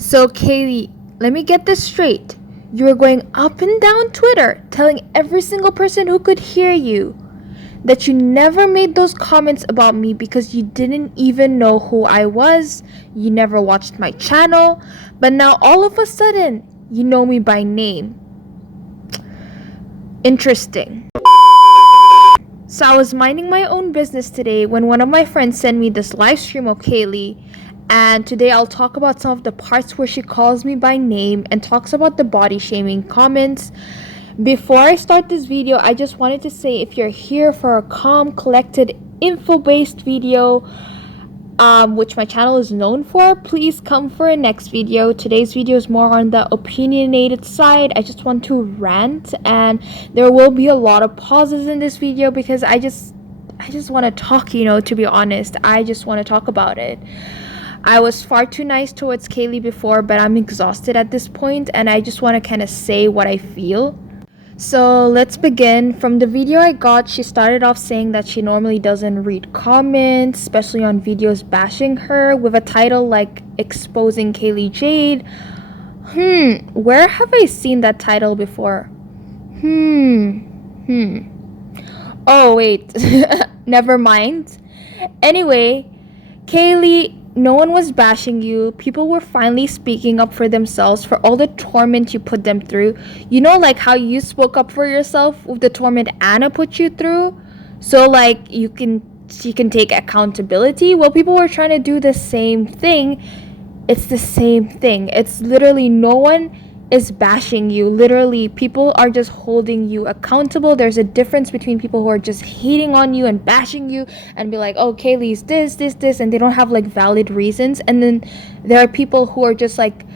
So, Kaylee, let me get this straight. You were going up and down Twitter telling every single person who could hear you that you never made those comments about me because you didn't even know who I was, you never watched my channel, but now all of a sudden, you know me by name. Interesting. So I was minding my own business today when one of my friends sent me this live stream of Kaylee, and today I'll talk about some of the parts where she calls me by name and talks about the body shaming comments. Before I start this video, I just wanted to say if you're here for a calm, collected, info-based video, which my channel is known for, please come for a next video. Today's video is more on the opinionated side. I just want to rant, and there will be a lot of pauses in this video because I just want to talk, to be honest. I just want to talk about it. I was far too nice towards Kaylee before, but I'm exhausted at this point, and I just want to kind of say what I feel. So let's begin. From the video I got, she started off saying that she normally doesn't read comments, especially on videos bashing her, with a title like Exposing Kaylee Jade. Where have I seen that title before? Oh, wait. Never mind. Anyway, Kaylee, no one was bashing you. People were finally speaking up for themselves for all the torment you put them through. You know, like how you spoke up for yourself with the torment Anna put you through? So, like, she can take accountability? Well, people were trying to do the same thing. It's the same thing. It's literally no one is bashing you. Literally, people are just holding you accountable. There's a difference between people who are just hating on you and bashing you and be like, oh, Kaylee's this, and they don't have like valid reasons. And then there are people who are just like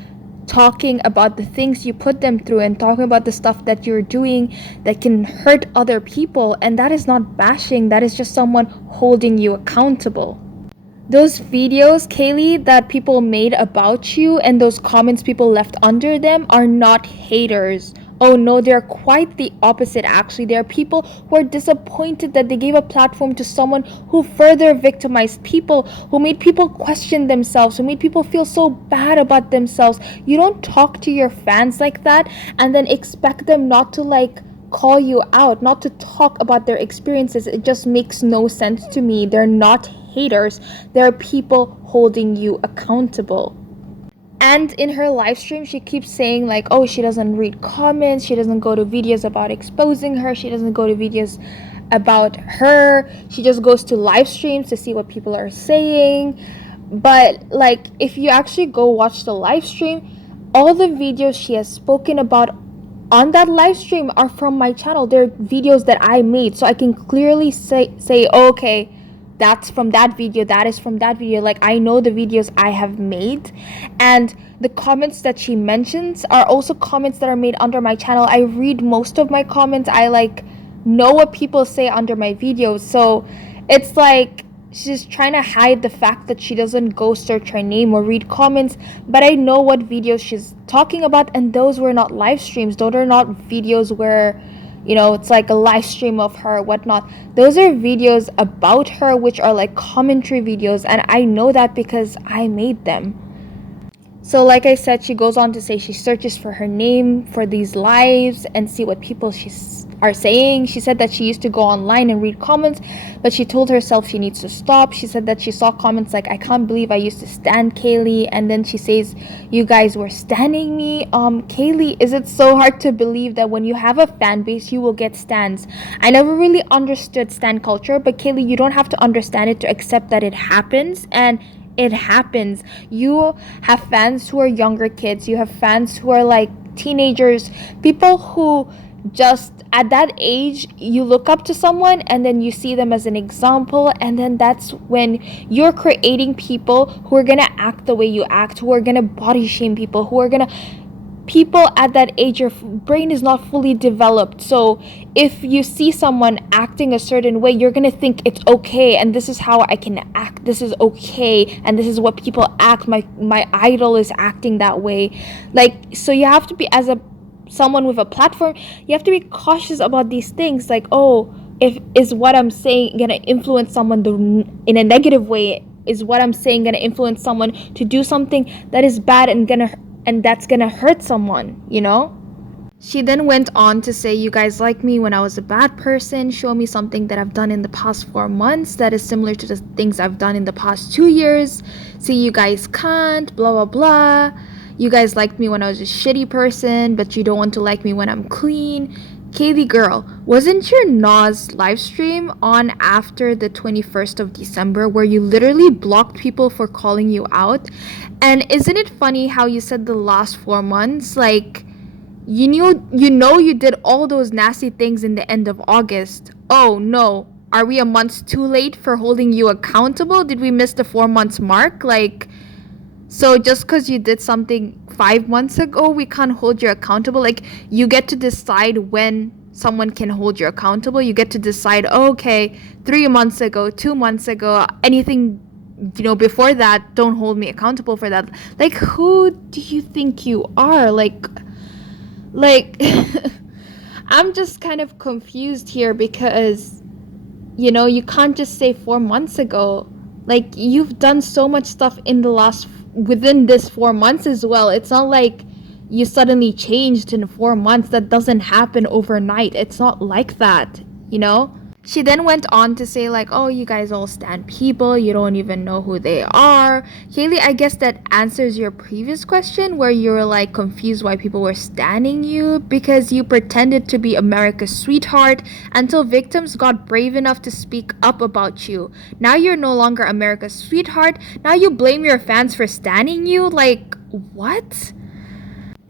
talking about the things you put them through and talking about the stuff that you're doing that can hurt other people. And that is not bashing. That is just someone holding you accountable. Those videos, Kaylee, that people made about you and those comments people left under them are not haters. Oh no, they're quite the opposite actually. There are people who are disappointed that they gave a platform to someone who further victimized people, who made people question themselves, who made people feel so bad about themselves. You don't talk to your fans like that and then expect them not to like call you out, not to talk about their experiences. It just makes no sense to me. They're not haters. There are people holding you accountable. And in her live stream, she keeps saying like, oh, she doesn't read comments, she doesn't go to videos about exposing her, she doesn't go to videos about her, she just goes to live streams to see what people are saying. But like, if you actually go watch the live stream, all the videos she has spoken about on that live stream are from my channel. They're videos that I made, so I can clearly say oh, okay, that's from that video, that is from that video. Like, I know the videos I have made, and the comments that she mentions are also comments that are made under my channel. I read most of my comments. I like know what people say under my videos, so it's like she's trying to hide the fact that she doesn't go search her name or read comments, but I know what videos she's talking about, and those were not live streams. Those are not videos where, it's like a live stream of her, whatnot. Those are videos about her, which are like commentary videos, and I know that because I made them. So like I said, she goes on to say she searches for her name for these lives and see what people are saying. She said that she used to go online and read comments, but she told herself she needs to stop. She said that she saw comments like, I can't believe I used to stan Kaylee, and then she says, you guys were standing me. Kaylee, is it so hard to believe that when you have a fan base you will get stans? I never really understood stan culture, but Kaylee, you don't have to understand it to accept that it happens, and it happens. You have fans who are younger kids, you have fans who are like teenagers, people who just at that age you look up to someone and then you see them as an example, and then that's when you're creating people who are gonna act the way you act, who are gonna body shame people, people at that age, your brain is not fully developed. So if you see someone acting a certain way, you're gonna think it's okay, and this is how I can act, this is okay, and this is what people act, my idol is acting that way. Like, so you have to be, as someone with a platform, you have to be cautious about these things. Like, oh, if is what I'm saying gonna influence someone in a negative way is what I'm saying gonna influence someone to do something that is bad and that's gonna hurt someone, you know? She then went on to say, you guys like me when I was a bad person. Show me something that I've done in the past 4 months that is similar to the things I've done in the past 2 years. See, you guys can't, blah, blah, blah. You guys liked me when I was a shitty person, but you don't want to like me when I'm clean. Kaylee girl, wasn't your Nas live stream on after the 21st of December where you literally blocked people for calling you out? And isn't it funny how you said the last 4 months? Like, you did all those nasty things in the end of August. Oh no. Are we a month too late for holding you accountable? Did we miss the 4 months mark? Like, so just because you did something 5 months ago, we can't hold you accountable? Like, you get to decide when someone can hold you accountable. You get to decide, oh, okay, 3 months ago, 2 months ago, anything, before that, don't hold me accountable for that. Like, who do you think you are? Like I'm just kind of confused here because you can't just say 4 months ago. Like, you've done so much stuff within this 4 months as well. It's not like you suddenly changed in 4 months. That doesn't happen overnight. It's not like that. She then went on to say, like, oh, you guys all stand people, you don't even know who they are. Kaylee, I guess that answers your previous question where you were like confused why people were standing you, because you pretended to be America's sweetheart until victims got brave enough to speak up about you. Now you're no longer America's sweetheart. Now you blame your fans for standing you? Like, what?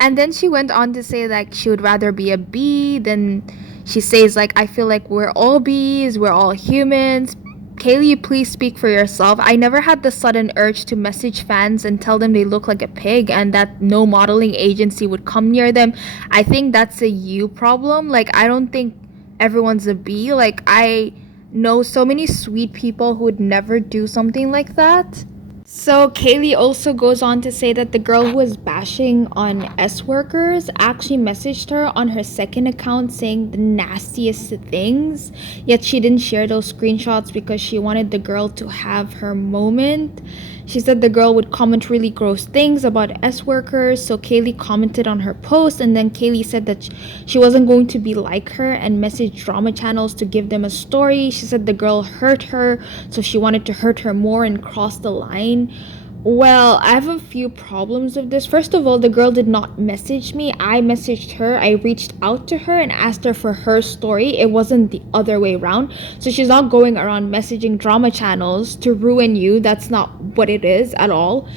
And then she went on to say, like, she would rather be a bee than... She says, like, I feel like we're all bees, we're all humans. Kaylee, please speak for yourself. I never had the sudden urge to message fans and tell them they look like a pig and that no modeling agency would come near them. I think that's a you problem. Like, I don't think everyone's a bee. Like, I know so many sweet people who would never do something like that. So Kaylee also goes on to say that the girl who was bashing on S workers actually messaged her on her second account saying the nastiest things, yet she didn't share those screenshots because she wanted the girl to have her moment. She said the girl would comment really gross things about S workers, so Kaylee commented on her post, and then Kaylee said that she wasn't going to be like her and messaged drama channels to give them a story. She said the girl hurt her, so she wanted to hurt her more and cross the line. Well, I have a few problems with this. First of all, the girl did not message me. I messaged her. I reached out to her and asked her for her story. It wasn't the other way around. So she's not going around messaging drama channels to ruin you. That's not what it is at all.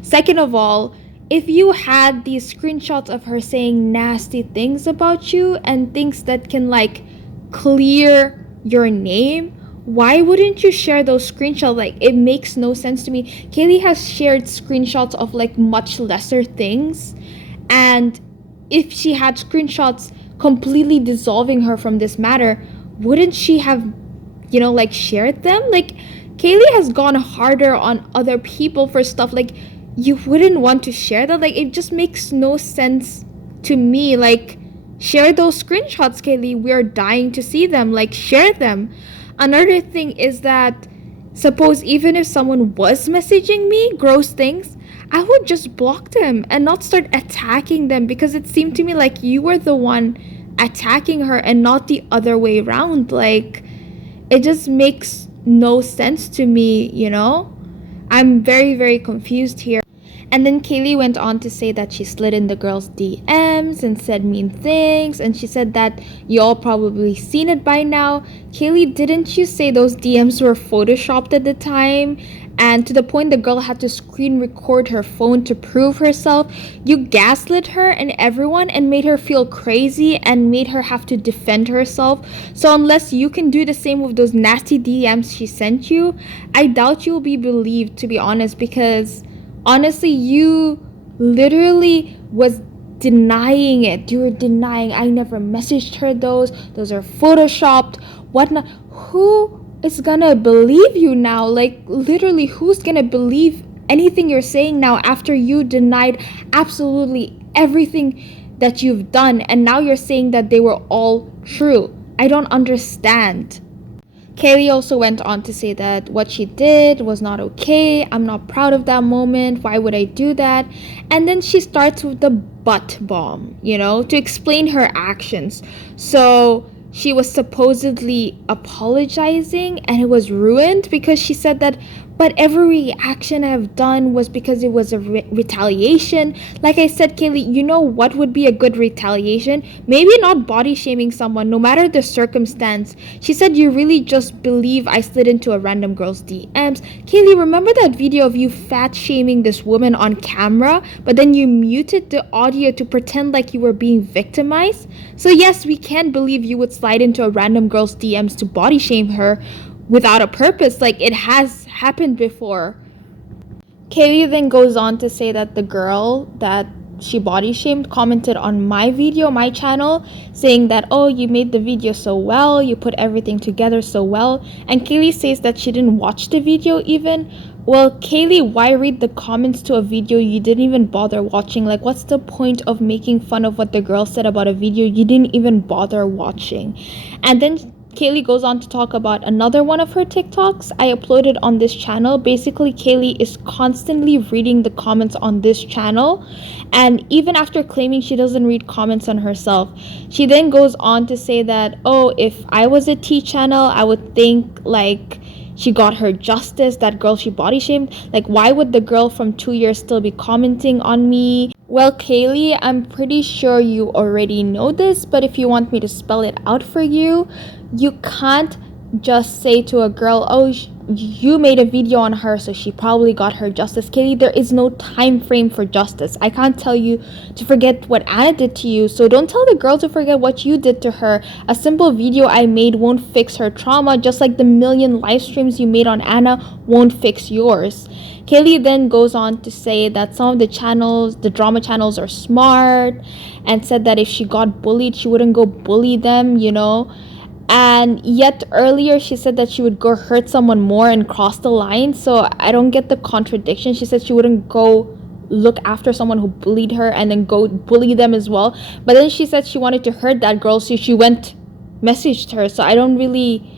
Second of all, if you had these screenshots of her saying nasty things about you and things that can like clear your name, why wouldn't you share those screenshots? Like, it makes no sense to me. Kaylee has shared screenshots of like much lesser things, and if she had screenshots completely dissolving her from this matter, wouldn't she have like shared them? Like, Kaylee has gone harder on other people for stuff. Like, you wouldn't want to share that. Like, it just makes no sense to me. Like, share those screenshots, Kaylee. We're dying to see them. Like, share them. Another thing is that, suppose even if someone was messaging me gross things, I would just block them and not start attacking them, because it seemed to me like you were the one attacking her and not the other way around. Like, it just makes no sense to me. I'm very, very confused here. And then Kaylee went on to say that she slid in the girl's DMs and said mean things. And she said that you all probably seen it by now. Kaylee, didn't you say those DMs were photoshopped at the time? And to the point the girl had to screen record her phone to prove herself. You gaslit her and everyone and made her feel crazy and made her have to defend herself. So unless you can do the same with those nasty DMs she sent you, I doubt you'll be believed, to be honest, because... honestly, you literally was denying it. You were denying, I never messaged her those are photoshopped, whatnot. Who is gonna believe you now? Like, literally, who's gonna believe anything you're saying now after you denied absolutely everything that you've done, and now you're saying that they were all true? I don't understand. Kaylee also went on to say that what she did was not okay. I'm not proud of that moment. Why would I do that? And then she starts with the butt bomb, to explain her actions. So she was supposedly apologizing and it was ruined because she said that, but every reaction I've done was because it was a retaliation. Like I said, Kaylee, you know what would be a good retaliation? Maybe not body shaming someone, no matter the circumstance. She said, you really just believe I slid into a random girl's DMs. Kaylee, remember that video of you fat shaming this woman on camera, but then you muted the audio to pretend like you were being victimized? So yes, we can believe you would slide into a random girl's DMs to body shame her without a purpose. Like, it has happened before. Kaylee then goes on to say that the girl that she body shamed commented on my video, my channel, saying that, oh, you made the video so well, you put everything together so well. And Kaylee says that she didn't watch the video even. Well, Kaylee, why read the comments to a video you didn't even bother watching? Like, what's the point of making fun of what the girl said about a video you didn't even bother watching? And then Kaylee goes on to talk about another one of her TikToks I uploaded on this channel. Basically, Kaylee is constantly reading the comments on this channel, and even after claiming she doesn't read comments on herself, she then goes on to say that, oh, if I was a T channel, I would think like she got her justice, that girl she body shamed. Like, why would the girl from 2 years still be commenting on me? Well, Kaylee, I'm pretty sure you already know this, but if you want me to spell it out for you, you can't just say to a girl, oh, you made a video on her, so she probably got her justice. Kaylee, there is no time frame for justice. I can't tell you to forget what Anna did to you, so don't tell the girl to forget what you did to her. A simple video I made won't fix her trauma, just like the million live streams you made on Anna won't fix yours. Kaylee then goes on to say that some of the channels, the drama channels, are smart, and said that if she got bullied, she wouldn't go bully them, And yet earlier she said that she would go hurt someone more and cross the line. So I don't get the contradiction. She said she wouldn't go look after someone who bullied her and then go bully them as well. But then she said she wanted to hurt that girl, so she messaged her. So I don't really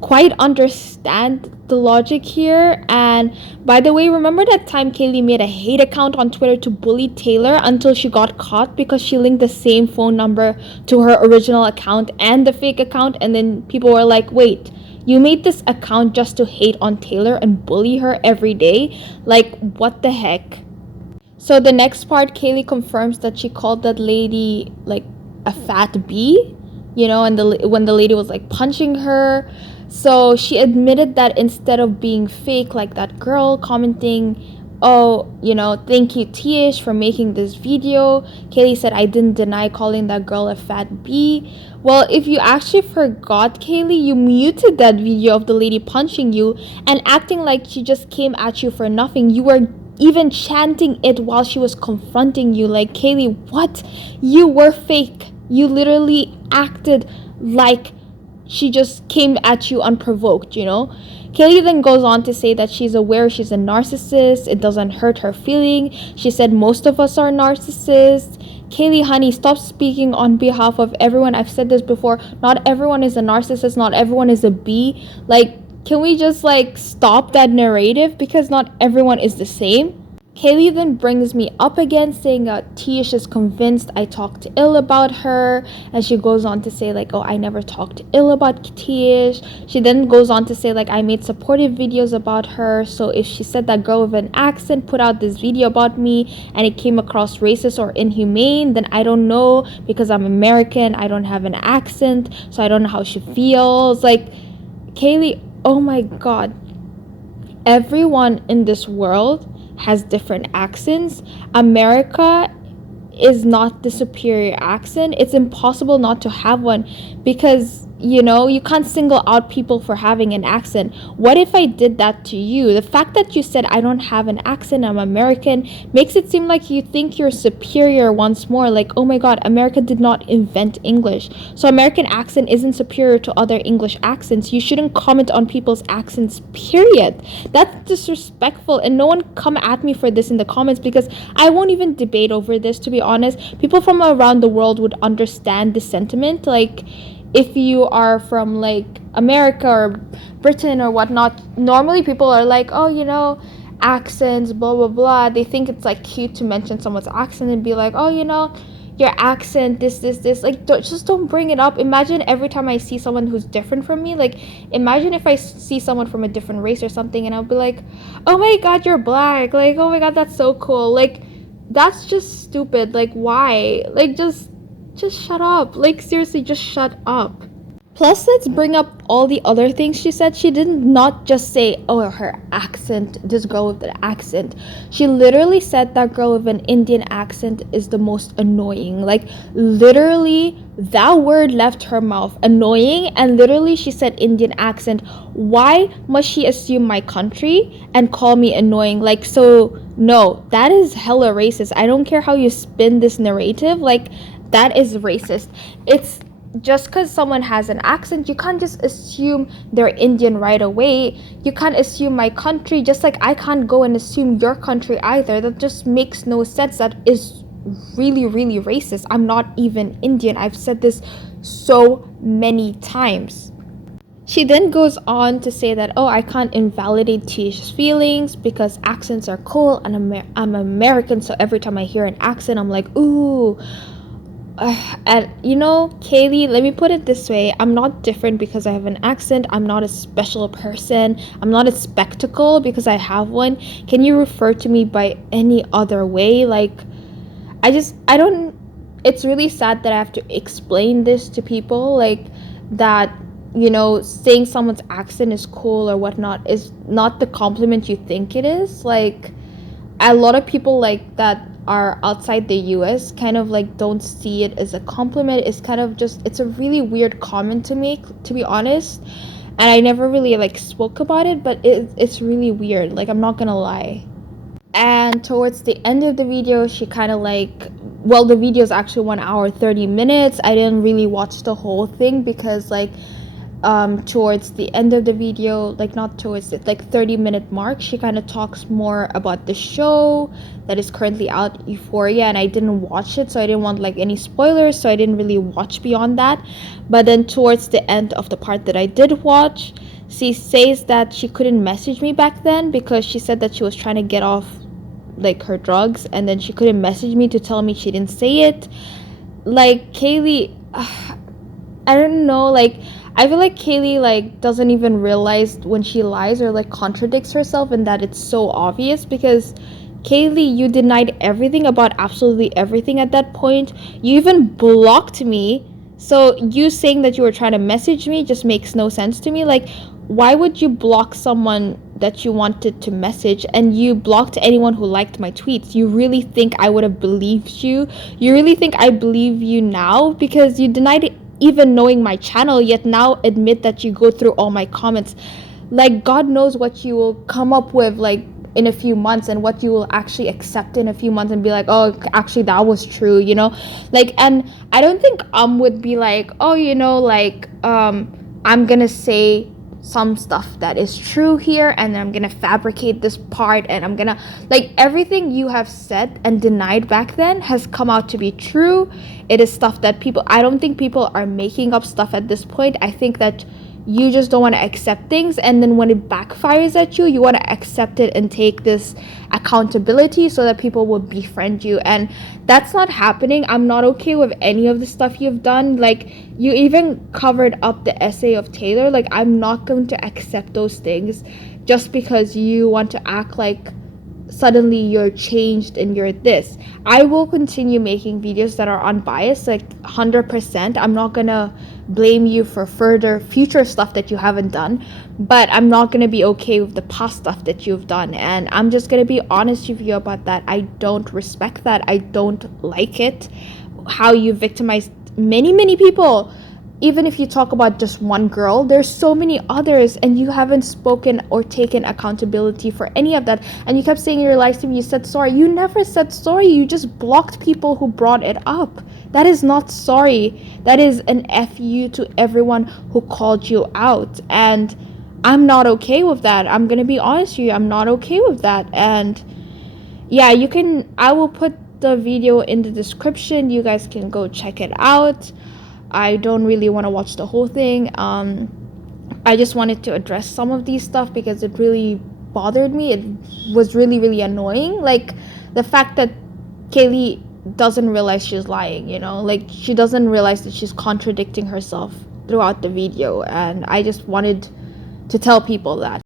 quite understand the logic here. And by the way, remember that time Kaylee made a hate account on Twitter to bully Taylor until she got caught because she linked the same phone number to her original account and the fake account, and then people were like, wait, you made this account just to hate on Taylor and bully her every day? Like, what the heck? So the next part, Kaylee confirms that she called that lady like a fat bee, and when the lady was like punching her. So she admitted that instead of being fake like that girl commenting, oh, thank you Tish for making this video, Kaylee said, I didn't deny calling that girl a fat bee. Well, if you actually forgot, Kaylee, you muted that video of the lady punching you and acting like she just came at you for nothing. You were even chanting it while she was confronting you. Like, Kaylee, what? You were fake. You literally acted like she just came at you unprovoked, Kaylee then goes on to say that she's aware she's a narcissist. It doesn't hurt her feeling. She said most of us are narcissists. Kaylee, honey, stop speaking on behalf of everyone. I've said this before. Not everyone is a narcissist. Not everyone is a bee. Like, can we just stop that narrative? Because not everyone is the same. Kaylee then brings me up again, saying that Tish is convinced I talked ill about her, and she goes on to say oh, I never talked ill about Tish. She then goes on to say I made supportive videos about her, so if she said that girl with an accent put out this video about me and it came across racist or inhumane, then I don't know, because I'm American, I don't have an accent, so I don't know how she feels. Kaylee, oh my god, everyone in this world has different accents. America is not the superior accent. It's impossible not to have one because you can't single out people for having an accent. What if I did that to you? The fact that you said I don't have an accent, I'm American, makes it seem like you think you're superior once more. Oh my god, America did not invent English, so American accent isn't superior to other English accents. You shouldn't comment on people's accents, period. That's disrespectful, and no one come at me for this in the comments, because I won't even debate over this, to be honest. People from around the world would understand the sentiment. if you are from like America or Britain or whatnot, normally people are like, oh, accents, blah blah blah. They think it's like cute to mention someone's accent and be like, oh, your accent, this. Like, just don't bring it up. Imagine every time I see someone who's different from me. Like, imagine if I see someone from a different race or something, and I'll be like, oh my god, you're black. Like, oh my god, that's so cool. Like, that's just stupid. Like, why? Like, just shut up. Like, seriously, just shut up. Plus, let's bring up all the other things she said. She did not just say, oh, her accent, this girl with an accent. She literally said that girl with an Indian accent is the most annoying. Like, literally, that word left her mouth. Annoying. And literally, she said Indian accent. Why must she assume my country and call me annoying? Like, so, no, that is hella racist. I don't care how you spin this narrative. Like, that is racist. It's just because someone has an accent, you can't just assume they're Indian right away. You can't assume my country, just like I can't go and assume your country either. That just makes no sense. That is really, really racist. I'm not even Indian. I've said this so many times. She then goes on to say that, oh, I can't invalidate Tisha's feelings because accents are cool and I'm American, so every time I hear an accent, I'm like, ooh. And Kaylee, let me put it this way. I'm not different because I have an accent. I'm not a special person. I'm not a spectacle because I have one. Can you refer to me by any other way? Like, I don't, it's really sad that I have to explain this to people, like, that, saying someone's accent is cool or whatnot is not the compliment you think it is. Like, a lot of people like that are outside the US kind of like don't see it as a compliment. It's kind of just, it's a really weird comment to make, to be honest. And I never really like spoke about it, but it's really weird. Like, I'm not gonna lie. And towards the end of the video, she kind of like, well, the video is actually 1 hour 30 minutes. I didn't really watch the whole thing because like towards the end of the video, like not towards it, like 30-minute mark, she kind of talks more about the show that is currently out, Euphoria, and I didn't watch it, so I didn't want like any spoilers, so I didn't really watch beyond that. But then towards the end of the part that I did watch, she says that she couldn't message me back then because she said that she was trying to get off like her drugs, and then she couldn't message me to tell me she didn't say it. Like, Kaylee, I don't know, like, I feel like Kaylee like doesn't even realize when she lies or like contradicts herself, and that it's so obvious because Kaylee, you denied everything about absolutely everything at that point. You even blocked me. So you saying that you were trying to message me just makes no sense to me. Like, why would you block someone that you wanted to message, and you blocked anyone who liked my tweets? You really think I would have believed you? You really think I believe you now? Because you denied it even knowing my channel, yet now admit that you go through all my comments. Like, God knows what you will come up with like in a few months, and what you will actually accept in a few months and be like, oh, actually that was true, like. And I don't think would be like, oh, like I'm gonna say some stuff that is true here, and then I'm gonna fabricate this part, and I'm gonna, like, everything you have said and denied back then has come out to be true. It is stuff that I don't think people are making up stuff at this point. I think that you just don't want to accept things, and then when it backfires at you, you want to accept it and take this accountability so that people will befriend you, and that's not happening. I'm not okay with any of the stuff you've done. Like, you even covered up the essay of Taylor. Like, I'm not going to accept those things just because you want to act like suddenly you're changed and you're this. I will continue making videos that are unbiased, like 100%. I'm not gonna blame you for future stuff that you haven't done, but I'm not gonna be okay with the past stuff that you've done, and I'm just gonna be honest with you about that. I don't respect that. I don't like it, how you victimized many people. Even if you talk about just one girl, there's so many others, and you haven't spoken or taken accountability for any of that. And you kept saying in your live stream you said sorry. You never said sorry. You just blocked people who brought it up. That is not sorry. That is an FU to everyone who called you out. And I'm not okay with that. I'm gonna be honest with you. I'm not okay with that. And yeah, I will put the video in the description. You guys can go check it out. I don't really want to watch the whole thing. I just wanted to address some of these stuff because it really bothered me. It was really, really annoying. Like the fact that Kaylee doesn't realize she's lying, like she doesn't realize that she's contradicting herself throughout the video. And I just wanted to tell people that.